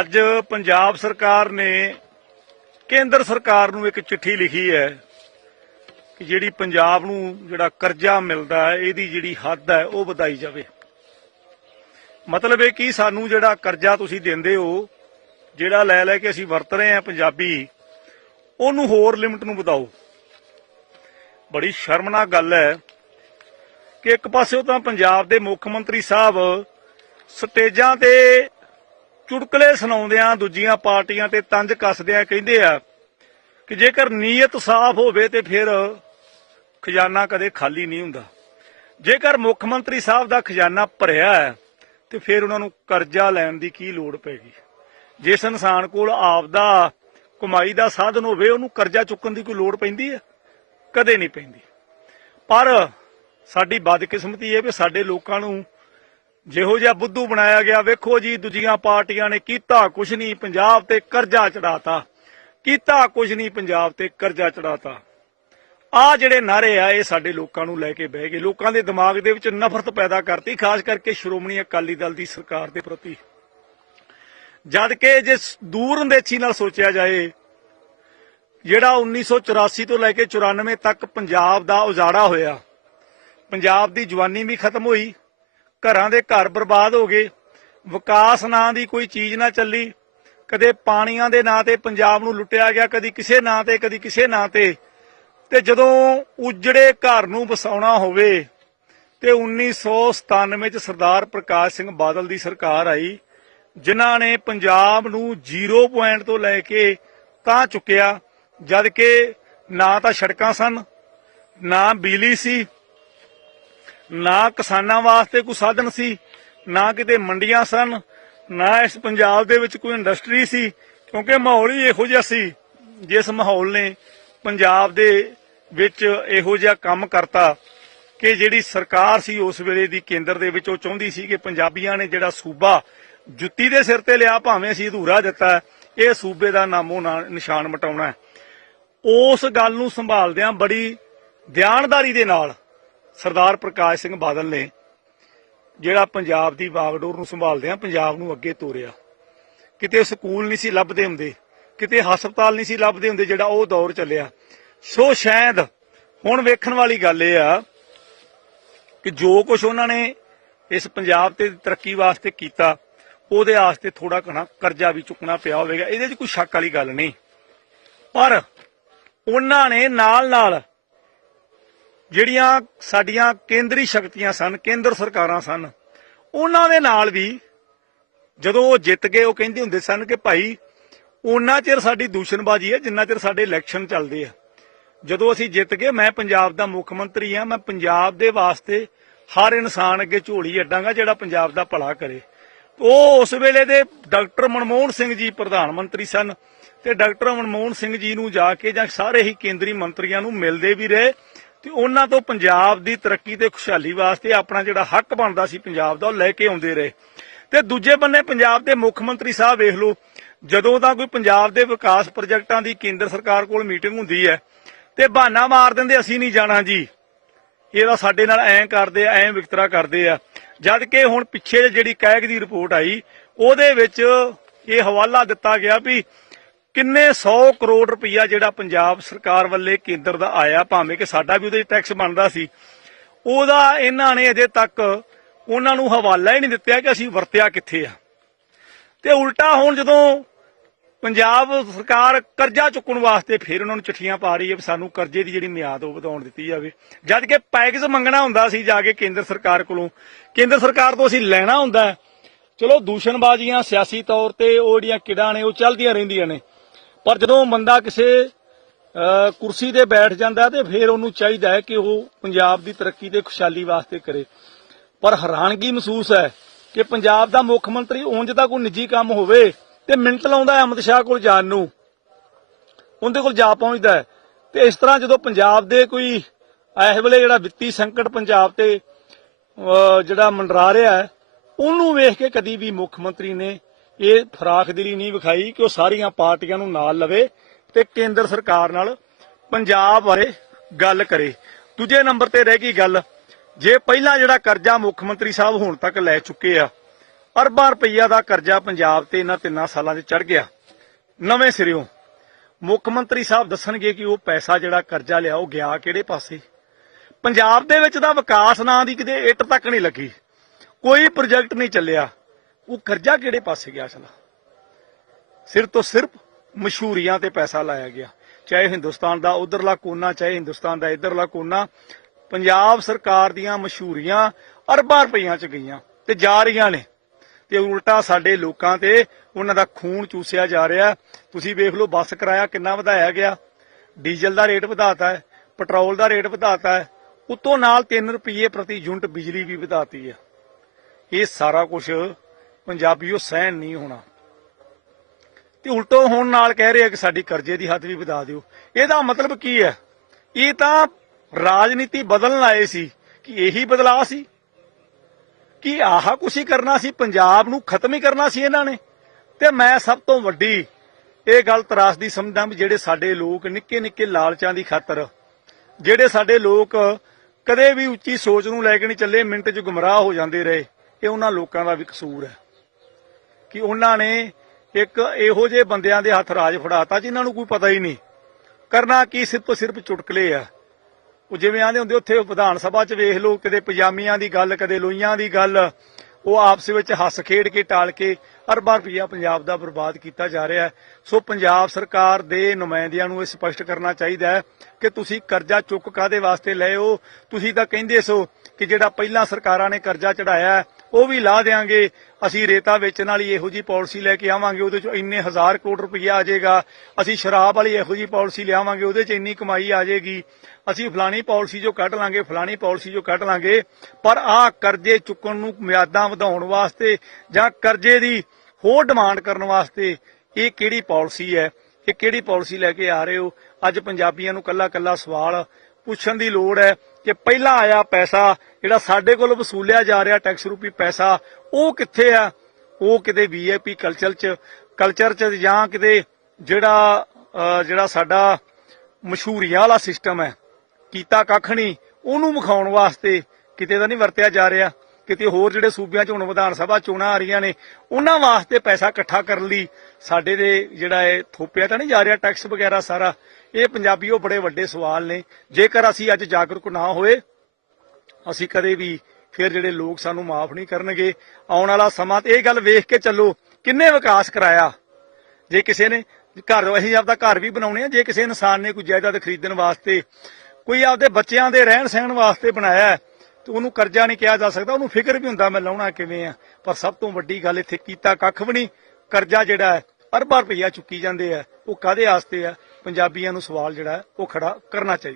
ਅੱਜ ਪੰਜਾਬ ਸਰਕਾਰ ਨੇ ਕੇਂਦਰ ਸਰਕਾਰ ਨੂੰ ਇੱਕ ਚਿੱਠੀ ਲਿਖੀ ਹੈ ਕਿ ਜਿਹੜੀ ਪੰਜਾਬ ਨੂੰ ਜਿਹੜਾ ਕਰਜ਼ਾ ਮਿਲਦਾ ਹੈ, ਇਹਦੀ ਜਿਹੜੀ ਹੱਦ ਹੈ, ਉਹ ਵਧਾਈ ਜਾਵੇ। ਮਤਲਬ ਇਹ ਕਿ ਸਾਨੂੰ ਜਿਹੜਾ ਕਰਜ਼ਾ ਤੁਸੀਂ ਦਿੰਦੇ ਹੋ, ਜਿਹੜਾ ਲੈ ਲੈ ਕੇ ਅਸੀਂ ਵਰਤ ਰਹੇ ਹਾਂ ਪੰਜਾਬੀ, ਉਹਨੂੰ ਹੋਰ ਲਿਮਟ ਨੂੰ ਵਧਾਓ। ਬੜੀ ਸ਼ਰਮਨਾਕ ਗੱਲ ਹੈ ਕਿ ਇੱਕ ਪਾਸਿਓਂ ਤਾਂ ਪੰਜਾਬ ਦੇ ਮੁੱਖ ਮੰਤਰੀ ਸਾਹਿਬ ਸਟੇਜਾਂ ਤੇ ਚੁਟਕਲੇ ਸੁਣਾਉਂਦਿਆਂ ਦੂਜੀਆਂ ਪਾਰਟੀਆਂ ਤੇ ਤੰਜ ਕੱਸਦਿਆਂ ਕਹਿੰਦੇ ਆ ਕਿ ਜੇਕਰ ਨੀਅਤ ਸਾਫ਼ ਹੋਵੇ ਤੇ ਫਿਰ ਖਜ਼ਾਨਾ ਕਦੇ ਖਾਲੀ ਨਹੀਂ ਹੁੰਦਾ। ਜੇਕਰ ਮੁੱਖ ਮੰਤਰੀ ਸਾਹਿਬ ਦਾ ਖਜ਼ਾਨਾ ਭਰਿਆ ਹੈ, ਤੇ ਫਿਰ ਉਹਨਾਂ ਨੂੰ ਕਰਜ਼ਾ ਲੈਣ ਦੀ ਕੀ ਲੋੜ ਪੈਗੀ ਜਿਸ ਇਨਸਾਨ ਕੋਲ ਆਪਦਾ ਕਮਾਈ ਦਾ ਸਾਧਨ ਹੋਵੇ, ਉਹਨੂੰ ਕਰਜ਼ਾ ਚੁੱਕਣ ਦੀ ਕੋਈ ਲੋੜ ਪੈਂਦੀ ਹੈ? ਕਦੇ ਨਹੀਂ ਪੈਂਦੀ। ਪਰ ਸਾਡੀ ਬਦਕਿਸਮਤੀ ਇਹ ਵੀ ਸਾਡੇ ਲੋਕਾਂ ਨੂੰ ਜਿਹੋ ਜਿਹਾ ਬੁੱਧੂ ਬਣਾਇਆ ਗਿਆ, ਵੇਖੋ ਜੀ, ਦੂਜੀਆਂ ਪਾਰਟੀਆਂ ਨੇ ਕੀਤਾ ਕੁਛ ਨਹੀਂ, ਪੰਜਾਬ ਤੇ ਕਰਜ਼ਾ ਚੜਾਤਾ ਕੀਤਾ ਕੁਛ ਨਹੀਂ, ਪੰਜਾਬ ਤੇ ਕਰਜ਼ਾ ਚੜਾਤਾ ਆ ਜਿਹੜੇ ਨਾਰੇ ਆ, ਇਹ ਸਾਡੇ ਲੋਕਾਂ ਨੂੰ ਲੈ ਕੇ ਬਹਿ ਗਏ। ਲੋਕਾਂ ਦੇ ਦਿਮਾਗ ਦੇ ਵਿੱਚ ਨਫ਼ਰਤ ਪੈਦਾ ਕਰਤੀ, ਖਾਸ ਕਰਕੇ ਸ਼੍ਰੋਮਣੀ ਅਕਾਲੀ ਦਲ ਦੀ ਸਰਕਾਰ ਦੇ ਪ੍ਰਤੀ। ਜਦ ਕਿ ਜੇ ਦੂਰ ਅੰਦੇਛੀ ਨਾਲ ਸੋਚਿਆ ਜਾਏ, ਜਿਹੜਾ 1984 ਤੋਂ ਲੈ ਕੇ 94 ਤੱਕ ਪੰਜਾਬ ਦਾ ਉਜਾੜਾ ਹੋਇਆ, ਪੰਜਾਬ ਦੀ ਜਵਾਨੀ ਵੀ ਖਤਮ ਹੋਈ ਘਰਾਂ ਦੇ ਘਰ ਬਰਬਾਦ ਹੋ ਗਏ। ਵਿਕਾਸ ਨਾਂ ਦੀ ਕੋਈ ਚੀਜ਼ ਨਾ ਚੱਲੀ। ਕਦੇ ਪਾਣੀਆਂ ਦੇ ਨਾਂ ਤੇ ਪੰਜਾਬ ਨੂੰ ਲੁੱਟਿਆ ਗਿਆ, ਕਦੀ ਕਿਸੇ ਨਾਂ ਤੇ, ਕਦੀ ਕਿਸੇ ਨਾਂ ਤੇ। ਤੇ ਜਦੋਂ ਉਜੜੇ ਘਰ ਨੂੰ ਵਸਾਉਣਾ ਹੋਵੇ, ਤੇ 1997 ਚ ਸਰਦਾਰ ਪ੍ਰਕਾਸ਼ ਸਿੰਘ ਬਾਦਲ ਦੀ ਸਰਕਾਰ ਆਈ, ਜਿਨ੍ਹਾਂ ਨੇ ਪੰਜਾਬ ਨੂੰ 0 ਪੁਆਇੰਟ ਤੋਂ ਲੈ ਕੇ ਤਾਂ ਚੁੱਕਿਆ, ਜਦ ਕਿ ਨਾ ਤਾਂ ਸੜਕਾਂ ਸਨ, ਨਾ ਬਿਜਲੀ ਸੀ ਨਾ ਕਿਸਾਨਾਂ ਵਾਸਤੇ ਕੋਈ ਸਾਧਨ ਸੀ, ਨਾ ਕਿਤੇ ਮੰਡੀਆਂ ਸਨ, ਨਾ ਇਸ ਪੰਜਾਬ ਦੇ ਵਿੱਚ ਕੋਈ ਇੰਡਸਟਰੀ ਸੀ, ਕਿਉਂਕਿ ਮਾਹੌਲ ਹੀ ਇਹੋ ਜਿਹਾ ਸੀ, ਜਿਸ ਮਾਹੌਲ ਨੇ ਪੰਜਾਬ ਦੇ ਵਿੱਚ ਇਹੋ ਜਿਹਾ ਕੰਮ ਕਰਤਾ ਕਿ ਜਿਹੜੀ ਸਰਕਾਰ ਸੀ ਉਸ ਵੇਲੇ ਦੀ ਕੇਂਦਰ ਦੇ ਵਿੱਚ ਉਹ ਚਾਹੁੰਦੀ ਸੀ ਕਿ ਪੰਜਾਬੀਆਂ ਨੇ ਜਿਹੜਾ ਸੂਬਾ ਜੁੱਤੀ ਦੇ ਸਿਰ ਤੇ ਲਿਆ, ਭਾਵੇਂ ਅਸੀਂ ਅਧੂਰਾ ਦਿੱਤਾ, ਇਹ ਸੂਬੇ ਦਾ ਨਾਮੋ ਨਾ- ਨਿਸ਼ਾਨ ਮਟਾਉਣਾ ਉਸ ਗੱਲ ਨੂੰ ਸੰਭਾਲਦਿਆਂ ਬੜੀ ਧਿਆਨਦਾਰੀ ਦੇ ਨਾਲ ਸਰਦਾਰ ਪ੍ਰਕਾਸ਼ ਸਿੰਘ ਬਾਦਲ ਨੇ ਜਿਹੜਾ ਪੰਜਾਬ ਦੀ ਬਾਗਡੋਰ ਨੂੰ ਸੰਭਾਲਦਿਆਂ ਪੰਜਾਬ ਨੂੰ ਅੱਗੇ ਤੋਰਿਆ। ਕਿਤੇ ਸਕੂਲ ਨਹੀਂ ਸੀ ਲੱਭਦੇ ਹੁੰਦੇ, ਕਿਤੇ ਹਸਪਤਾਲ ਨਹੀਂ ਸੀ ਲੱਭਦੇ ਹੁੰਦੇ ਜਿਹੜਾ ਉਹ ਦੌਰ ਚੱਲਿਆ। ਸੋ ਸ਼ਾਇਦ ਹੁਣ ਵੇਖਣ ਵਾਲੀ ਗੱਲ ਇਹ ਆ ਕਿ ਜੋ ਕੁਝ ਉਹਨਾਂ ਨੇ ਇਸ ਪੰਜਾਬ ਤੇ ਤਰੱਕੀ ਵਾਸਤੇ ਕੀਤਾ, ਉਹਦੇ ਵਾਸਤੇ ਥੋੜਾ ਘਣਾ ਕਰਜ਼ਾ ਵੀ ਚੁੱਕਣਾ ਪਿਆ ਹੋਵੇਗਾ। ਇਹਦੇ 'ਚ ਕੋਈ ਸ਼ੱਕ ਵਾਲੀ ਗੱਲ ਨਹੀਂ। ਪਰ ਉਹਨਾਂ ਨੇ ਨਾਲ ਨਾਲ ਜਿਹੜੀਆਂ ਸਾਡੀਆਂ ਕੇਂਦਰੀ ਸ਼ਕਤੀਆਂ ਸਨ, ਕੇਂਦਰ ਸਰਕਾਰਾਂ ਸਨ, ਉਹਨਾਂ ਦੇ ਨਾਲ ਵੀ ਜਦੋਂ ਉਹ ਜਿੱਤ ਗਏ, ਉਹ ਕਹਿੰਦੇ ਹੁੰਦੇ ਸਨ ਕਿ ਭਾਈ ਉਹਨਾਂ ਚਿਰ ਸਾਡੀ ਦੂਸ਼ਣਬਾਜ਼ੀ ਹੈ, ਜਿੰਨਾ ਚਿਰ ਸਾਡੇ ਇਲੈਕਸ਼ਨ ਚੱਲਦੇ ਆ। ਜਦੋਂ ਅਸੀਂ ਜਿੱਤ ਗਏ, ਮੈਂ ਪੰਜਾਬ ਦਾ ਮੁੱਖ ਮੰਤਰੀ ਆ ਮੈਂ ਪੰਜਾਬ ਦੇ ਵਾਸਤੇ ਹਰ ਇਨਸਾਨ ਅੱਗੇ ਝੋਲੀ ਅੱਡਾਂਗਾ ਜਿਹੜਾ ਪੰਜਾਬ ਦਾ ਭਲਾ ਕਰੇ। ਉਹ ਉਸ ਵੇਲੇ ਦੇ ਡਾਕਟਰ ਮਨਮੋਹਨ ਸਿੰਘ ਜੀ ਪ੍ਰਧਾਨ ਮੰਤਰੀ ਸਨ ਤੇ ਡਾਕਟਰ ਮਨਮੋਹਨ ਸਿੰਘ ਜੀ ਨੂੰ ਜਾ ਕੇ ਜਾਂ ਸਾਰੇ ਹੀ ਕੇਂਦਰੀ ਮੰਤਰੀਆਂ ਨੂੰ ਮਿਲਦੇ ਵੀ ਰਹੇ ਤੇ ਉਹਨਾਂ ਤੋਂ ਪੰਜਾਬ ਦੀ ਤਰੱਕੀ ਤੇ ਖੁਸ਼ਹਾਲੀ ਵਾਸਤੇ ਆਪਣਾ ਜਿਹੜਾ ਹੱਕ ਬਣਦਾ ਸੀ ਪੰਜਾਬ ਦਾ, ਉਹ ਲੈ ਕੇ ਆਉਂਦੇ ਰਹੇ। ਤੇ ਦੂਜੇ ਬੰਨੇ ਪੰਜਾਬ ਦੇ ਮੁੱਖ ਮੰਤਰੀ ਸਾਹਿਬ ਵੇਖ ਲਓ, ਜਦੋਂ ਦਾ ਕੋਈ ਪੰਜਾਬ ਦੇ ਵਿਕਾਸ ਪ੍ਰੋਜੈਕਟਾਂ ਦੀ ਕੇਂਦਰ ਸਰਕਾਰ ਕੋਲ ਮੀਟਿੰਗ ਹੁੰਦੀ ਹੈ, ਤੇ ਬਹਾਨਾ ਮਾਰ ਦਿੰਦੇ, ਅਸੀਂ ਨਹੀਂ ਜਾਣਾ ਜੀ। ਇਹਦਾ ਸਾਡੇ ਨਾਲ ਐਂ ਕਰਦੇ ਆ, ਐਂ ਵਿਕਤਰਾ ਕਰਦੇ ਆ। ਜਦ ਕਿ ਹੁਣ ਪਿੱਛੇ ਜਿਹੜੀ ਕਹਿਕ ਦੀ ਰਿਪੋਰਟ ਆਈ, ਉਹਦੇ ਵਿੱਚ ਇਹ ਹਵਾਲਾ ਦਿੱਤਾ ਗਿਆ ਵੀ ਕਿੰਨੇ 100 ਕਰੋੜ ਰੁਪਈਆ ਜਿਹੜਾ ਪੰਜਾਬ ਸਰਕਾਰ ਵੱਲੇ ਕੇਂਦਰ ਦਾ ਆਇਆ, ਭਾਵੇਂ ਕਿ ਸਾਡਾ ਵੀ ਉਹਦੇ ਟੈਕਸ ਬਣਦਾ ਸੀ, ਉਹਦਾ ਇਹਨਾਂ ਨੇ ਅਜੇ ਤੱਕ ਉਹਨਾਂ ਨੂੰ ਹਵਾਲਾ ਹੀ ਨਹੀਂ ਦਿੱਤਾ ਕਿ ਅਸੀਂ ਵਰਤਿਆ ਕਿੱਥੇ ਆ। ਤੇ ਉਲਟਾ ਹੁਣ ਜਦੋਂ ਪੰਜਾਬ ਸਰਕਾਰ ਕਰਜ਼ਾ ਚੁੱਕਣ ਵਾਸਤੇ ਫਿਰ ਉਹਨਾਂ ਨੂੰ ਚਿੱਠੀਆਂ ਪਾ ਰਹੀ ਹੈ ਵੀ ਸਾਨੂੰ ਕਰਜ਼ੇ ਦੀ ਜਿਹੜੀ ਮਿਆਦ ਉਹ ਵਧਾਉਣ ਦਿੱਤੀ ਜਾਵੇ। ਜਦ ਕਿ ਪੈਕੇਜ ਮੰਗਣਾ ਹੁੰਦਾ ਸੀ ਜਾ ਕੇ ਕੇਂਦਰ ਸਰਕਾਰ ਕੋਲੋਂ। ਕੇਂਦਰ ਸਰਕਾਰ ਤੋਂ ਅਸੀਂ ਲੈਣਾ ਹੁੰਦਾ। ਚਲੋ, ਦੂਸ਼ਣਬਾਜ਼ੀਆਂ ਸਿਆਸੀ ਤੌਰ ਤੇ ਉਹ ਜਿਹੜੀਆਂ ਕਿੜਾਂ ਨੇ, ਉਹ ਚੱਲਦੀਆਂ ਰਹਿੰਦੀਆਂ ਨੇ। ਪਰ ਜਦੋਂ ਬੰਦਾ ਕਿਸੇ ਕੁਰਸੀ ਤੇ ਬੈਠ ਜਾਂਦਾ ਤੇ ਫਿਰ ਉਹਨੂੰ ਚਾਹੀਦਾ ਹੈ ਕਿ ਉਹ ਪੰਜਾਬ ਦੀ ਤਰੱਕੀ ਤੇ ਖੁਸ਼ਹਾਲੀ ਵਾਸਤੇ ਕਰੇ। ਪਰ ਹੈਰਾਨਗੀ ਮਹਿਸੂਸ ਹੈ ਕਿ ਪੰਜਾਬ ਦਾ ਮੁੱਖ ਮੰਤਰੀ ਉਂਝ ਦਾ ਕੋਈ ਨਿੱਜੀ ਕੰਮ ਹੋਵੇ ਤੇ ਮਿੰਟ ਲਾਉਂਦਾ ਹੈ ਅਮਿਤ ਸ਼ਾਹ ਕੋਲ ਜਾਣ ਨੂੰ। ਉਹਦੇ ਕੋਲ ਜਾ ਪਹੁੰਚਦਾ ਹੈ। ਤੇ ਇਸ ਤਰ੍ਹਾਂ ਜਦੋਂ ਪੰਜਾਬ ਦੇ ਕੋਈ ਇਸ ਵੇਲੇ ਜਿਹੜਾ ਵਿੱਤੀ ਸੰਕਟ ਪੰਜਾਬ ਤੇ ਅਹ, ਜਿਹੜਾ ਮੰਡਰਾ ਰਿਹਾ ਹੈ ਉਹਨੂੰ ਵੇਖ ਕੇ ਕਦੀ ਵੀ ਮੁੱਖ ਮੰਤਰੀ ਨੇ ਇਹ ਫਰਾਖਦਿਲੀ ਨਹੀਂ ਵਿਖਾਈ ਕਿ ਉਹ ਸਾਰੀਆਂ ਪਾਰਟੀਆਂ ਨੂੰ ਨਾਲ ਲਵੇ ਤੇ ਕੇਂਦਰ ਸਰਕਾਰ ਨਾਲ ਪੰਜਾਬ ਬਾਰੇ ਗੱਲ ਕਰੇ। ਦੂਜੇ ਨੰਬਰ ਤੇ ਰਹਿ ਗਈ ਗੱਲ। ਜੇ ਪਹਿਲਾਂ ਜਿਹੜਾ ਕਰਜ਼ਾ ਮੁੱਖ ਮੰਤਰੀ ਸਾਹਿਬ ਹੁਣ ਤੱਕ ਲੈ ਚੁੱਕੇ ਆ, ਅਰਬਾਂ ਰੁਪਈਆ ਦਾ ਕਰਜ਼ਾ ਪੰਜਾਬ ਤੇ ਇਹਨਾਂ ਤਿੰਨਾਂ ਸਾਲਾਂ 'ਚ ਚੜ ਗਿਆ। ਨਵੇਂ ਸਿਰਿਓਂ, ਮੁੱਖ ਮੰਤਰੀ ਸਾਹਿਬ ਦੱਸਣਗੇ ਕਿ ਉਹ ਪੈਸਾ ਜਿਹੜਾ ਕਰਜ਼ਾ ਲਿਆ, ਉਹ ਗਿਆ ਕਿਹੜੇ ਪਾਸੇ? ਪੰਜਾਬ ਦੇ ਵਿੱਚ ਤਾਂ ਵਿਕਾਸ ਨਾਂ ਦੀ ਕਿਤੇ ਇੱਟ ਤੱਕ ਨਹੀਂ ਲੱਗੀ। ਕੋਈ ਪ੍ਰੋਜੈਕਟ ਨਹੀਂ ਚੱਲਿਆ। ਉਹ ਕਰਜ਼ਾ ਕਿਹੜੇ ਪਾਸੇ ਗਿਆ ਚਲਾ ਸਿਰ ਤੋਂ ਸਿਰਫ ਮਸ਼ਹੂਰੀਆਂ ਤੇ ਪੈਸਾ ਲਾਇਆ ਗਿਆ। ਚਾਹੇ ਹਿੰਦੁਸਤਾਨ ਦਾ ਉਧਰਲਾ ਕੋਨਾ, ਚਾਹੇ ਹਿੰਦੁਸਤਾਨ ਦਾ ਇਧਰਲਾ ਕੋਨਾ, ਪੰਜਾਬ ਸਰਕਾਰ ਦੀਆਂ ਮਸ਼ਹੂਰੀਆਂ ਅਰਬਾਂ ਰੁਪਈਆਂ ਚ ਗਈਆਂ ਤੇ ਜਾ ਰਹੀਆਂ ਨੇ। ਤੇ ਉਲਟਾ ਸਾਡੇ ਲੋਕਾਂ ਤੇ ਉਹਨਾਂ ਦਾ ਖੂਨ ਚੂਸਿਆ ਜਾ ਰਿਹਾ। ਤੁਸੀਂ ਵੇਖ ਲਓ, ਬੱਸ ਕਿਰਾਇਆ ਕਿੰਨਾ ਵਧਾਇਆ ਗਿਆ। ਡੀਜ਼ਲ ਦਾ ਰੇਟ ਵਧਾਤਾ ਹੈ, ਪੈਟਰੋਲ ਦਾ ਰੇਟ ਵਧਾਤਾ ਹੈ। ਉਤੋਂ ਨਾਲ 3 ਰੁਪਏ ਪ੍ਰਤੀ ਯੂਨਿਟ ਬਿਜਲੀ ਵੀ ਵਧਾਤੀ ਹੈ। ਇਹ ਸਾਰਾ ਕੁਝ ਪੰਜਾਬੀਓ ਸਹਿਣ ਨਹੀਂ ਹੋਣਾ। ਤੇ ਉਲਟੋ ਹੋਣ ਨਾਲ ਕਹਿ ਰਹੇ ਆ ਕਿ ਸਾਡੀ ਕਰਜ਼ੇ ਦੀ ਹੱਦ ਵੀ ਵਧਾ ਦਿਓ। ਇਹਦਾ ਮਤਲਬ ਕੀ ਹੈ? ਇਹ ਤਾਂ ਰਾਜਨੀਤੀ ਬਦਲਣ ਆਏ ਸੀ ਕਿ ਇਹੀ ਬਦਲਾਅ ਸੀ। ਕਿ ਆਹ ਕੁਛ ਹੀ ਕਰਨਾ ਸੀ, ਪੰਜਾਬ ਨੂੰ ਖਤਮ ਹੀ ਕਰਨਾ ਸੀ ਇਹਨਾਂ ਨੇ। ਤੇ ਮੈਂ ਸਭ ਤੋਂ ਵੱਡੀ ਇਹ ਗੱਲ ਤਰਾਸਦੀ ਸਮਝਦਾ ਵੀ ਜਿਹੜੇ ਸਾਡੇ ਲੋਕ ਨਿੱਕੇ ਨਿੱਕੇ ਲਾਲਚਾਂ ਦੀ ਖਾਤਰ, ਜਿਹੜੇ ਸਾਡੇ ਲੋਕ ਕਦੇ ਵੀ ਉੱਚੀ ਸੋਚ ਨੂੰ ਲੈ ਕੇ ਨਹੀਂ ਚੱਲੇ, ਮਿੰਟ 'ਚ ਗੁੰਮਰਾਹ ਹੋ ਜਾਂਦੇ ਰਹੇ, ਇਹ ਉਹਨਾਂ ਲੋਕਾਂ ਦਾ ਵੀ ਕਸੂਰ ਹੈ। ਕਿ ਉਹਨਾਂ ਨੇ ਇੱਕ ਇਹੋ ਜਿਹੇ ਬੰਦਿਆਂ ਦੇ ਹੱਥ ਰਾਜ ਫੜਾਤਾ ਜਿਨ੍ਹਾਂ ਨੂੰ ਕੋਈ ਪਤਾ ਹੀ ਨਹੀਂ। ਕਰਨਾ ਕੀ ਸਿਰਫ ਸਿਰਫ ਚੁਟਕਲੇ ਆ। ਉਹ ਜਿਵੇਂ ਆਂਦੇ ਹੁੰਦੇ ਉੱਥੇ ਵਿਧਾਨ ਸਭਾ 'ਚ ਵੇਖ ਲਓ, ਕਦੇ ਪਜਾਮੀਆਂ ਦੀ ਗੱਲ, ਕਦੇ ਲੋਈਆਂ ਦੀ ਗੱਲ, ਉਹ ਆਪਸ ਵਿੱਚ ਹੱਸ ਖੇਡ ਕੇ, ਟਾਲ ਕੇ ਅਰਬਾਂ ਰੁਪਈਆ ਪੰਜਾਬ ਦਾ ਬਰਬਾਦ ਕੀਤਾ ਜਾ ਰਿਹਾ। ਹੈ ਸੋ ਪੰਜਾਬ ਸਰਕਾਰ ਦੇ ਨੁਮਾਇੰਦਿਆਂ ਨੂੰ ਇਹ ਸਪਸ਼ਟ ਕਰਨਾ ਚਾਹੀਦਾ ਹੈ ਕਿ ਤੁਸੀਂ ਕਰਜ਼ਾ ਚੁੱਕ ਕਾਦੇ ਵਾਸਤੇ ਲਏ ਹੋ? ਤੁਸੀਂ ਤਾਂ ਕਹਿੰਦੇ ਸੋ ਕਿ ਜਿਹੜਾ ਪਹਿਲਾਂ ਸਰਕਾਰਾਂ ਨੇ ਕਰਜ਼ਾ ਚੜਾਇਆ ਉਹ ਵੀ ਲਾ ਦੇਾਂਗੇ ਅਸੀਂ ਰੇਤਾ ਵੇਚਣ ਵਾਲੀ ਇਹੋ ਜੀ ਪਾਲਿਸੀ ਲੈ ਕੇ ਆਵਾਂਗੇ, ਉਹਦੇ ਚ ਇੰਨੇ ਹਜ਼ਾਰ ਕਰੋੜ ਰੁਪਈਆ ਆ ਜਾਏਗਾ। ਅਸੀਂ ਸ਼ਰਾਬ ਵਾਲੀ ਇਹੋ ਜੀ ਪਾਲਿਸੀ ਲਿਆਵਾਂਗੇ, ਉਹਦੇ ਚ ਇੰਨੀ ਕਮਾਈ ਆ ਜਾਏਗੀ। ਅਸੀਂ ਫਲਾਣੀ ਪਾਲਿਸੀ ਜੋ ਕੱਢ ਲਾਂਗੇ, ਫਲਾਣੀ ਪਾਲਿਸੀ ਜੋ ਕੱਢ ਲਾਂਗੇ। ਪਰ ਆਹ ਕਰਜ਼ੇ ਚੁੱਕਣ ਨੂੰ ਮਿਆਦਾਂ ਵਧਾਉਣ ਵਾਸਤੇ ਜਾਂ ਕਰਜ਼ੇ ਦੀ ਹੋਰ ਡਿਮਾਂਡ ਕਰਨ ਵਾਸਤੇ ਇਹ ਕਿਹੜੀ ਪਾਲਿਸੀ ਹੈ? ਇਹ ਕਿਹੜੀ ਪਾਲਿਸੀ ਲੈ ਕੇ ਆ ਰਹੇ ਹੋ? ਅੱਜ ਪੰਜਾਬੀਆਂ ਨੂੰ ਕੱਲਾ ਕੱਲਾ ਸਵਾਲ ਪੁੱਛਣ ਦੀ ਲੋੜ ਹੈ। ਕਿ ਪਹਿਲਾਂ ਆਇਆ ਪੈਸਾ, ਜਿਹੜਾ ਸਾਡੇ ਕੋਲ ਵਸੂਲਿਆ ਜਾ ਰਿਹਾ ਟੈਕਸ ਰੂਪੀ ਪੈਸਾ, ਉਹ ਕਿੱਥੇ ਆ? ਉਹ ਕਿਤੇ ਵੀਆਈਪੀ ਕਲਚਰ ਚ ਕਲਚਰ ਚ ਜਾਂ ਕਿਤੇ ਜਿਹੜਾ ਜਿਹੜਾ ਸਾਡਾ ਮਸ਼ਹੂਰੀਆਂ ਵਾਲਾ ਸਿਸਟਮ ਹੈ, ਕੀਤਾ ਕੱਖ ਨਹੀਂ, ਉਹਨੂੰ ਵਿਖਾਉਣ ਵਾਸਤੇ ਕਿਤੇ ਤਾਂ ਨਹੀਂ ਵਰਤਿਆ ਜਾ ਰਿਹਾ। ਕਿਤੇ ਹੋਰ ਜਿਹੜੇ ਸੂਬਿਆਂ 'ਚ ਹੁਣ ਵਿਧਾਨ ਸਭਾ ਚੋਣਾਂ ਆ ਰਹੀਆਂ ਨੇ, ਉਹਨਾਂ ਵਾਸਤੇ ਪੈਸਾ ਇਕੱਠਾ ਕਰਨ ਲਈ ਸਾਡੇ ਦੇ ਜਿਹੜਾ ਇਹ ਥੋਪਿਆ ਤਾਂ ਨਹੀਂ ਜਾ ਰਿਹਾ ਟੈਕਸ ਵਗੈਰਾ ਸਾਰਾ। ਇਹ ਪੰਜਾਬੀਓ ਬੜੇ ਵੱਡੇ ਸਵਾਲ ਨੇ। ਜੇਕਰ ਅਸੀਂ ਅੱਜ ਜਾਗਰੂਕ ਨਾ ਹੋਏ, ਅਸੀਂ ਕਦੇ ਵੀ ਫਿਰ ਜਿਹੜੇ ਲੋਕ ਸਾਨੂੰ ਮਾਫ ਨਹੀਂ ਕਰਨਗੇ। ਆਉਣ ਵਾਲਾ ਸਮਾਂ ਤੇ ਇਹ ਗੱਲ ਵੇਖ ਕੇ ਚੱਲੋ, ਕਿੰਨੇ ਵਿਕਾਸ ਕਰਾਇਆ? ਜੇ ਕਿਸੇ ਨੇ ਘਰ, ਅਸੀਂ ਆਪਦਾ ਘਰ ਵੀ ਬਣਾਉਣੇ ਆ, ਜੇ ਕਿਸੇ ਇਨਸਾਨ ਨੇ ਕੋਈ ਜਾਇਦਾਦ ਖਰੀਦਣ ਵਾਸਤੇ, ਕੋਈ ਆਪਦੇ ਬੱਚਿਆਂ ਦੇ ਰਹਿਣ ਸਹਿਣ ਵਾਸਤੇ ਬਣਾਇਆ ਤੇ ਉਹਨੂੰ ਕਰਜ਼ਾ ਨਹੀਂ ਕਿਹਾ ਜਾ ਸਕਦਾ, ਉਹਨੂੰ ਫਿਕਰ ਵੀ ਹੁੰਦਾ, ਮੈਂ ਲਾਉਣਾ ਕਿਵੇਂ ਆ? ਪਰ ਸਭ ਤੋਂ ਵੱਡੀ ਗੱਲ ਇੱਥੇ ਕੀਤਾ ਕੱਖ ਵੀ ਨਹੀਂ। ਕਰਜ਼ਾ ਜਿਹੜਾ ਹੈ, ਅਰਬਾਂ ਰੁਪਈਆ ਚੁੱਕੀ ਜਾਂਦੇ ਆ। ਉਹ ਕਾਦੇ ਵਾਸਤੇ ਆ? ਪੰਜਾਬੀਆਂ ਨੂੰ ਸਵਾਲ ਜਿਹੜਾ ਉਹ ਖੜਾ ਕਰਨਾ ਚਾਹੀਦਾ।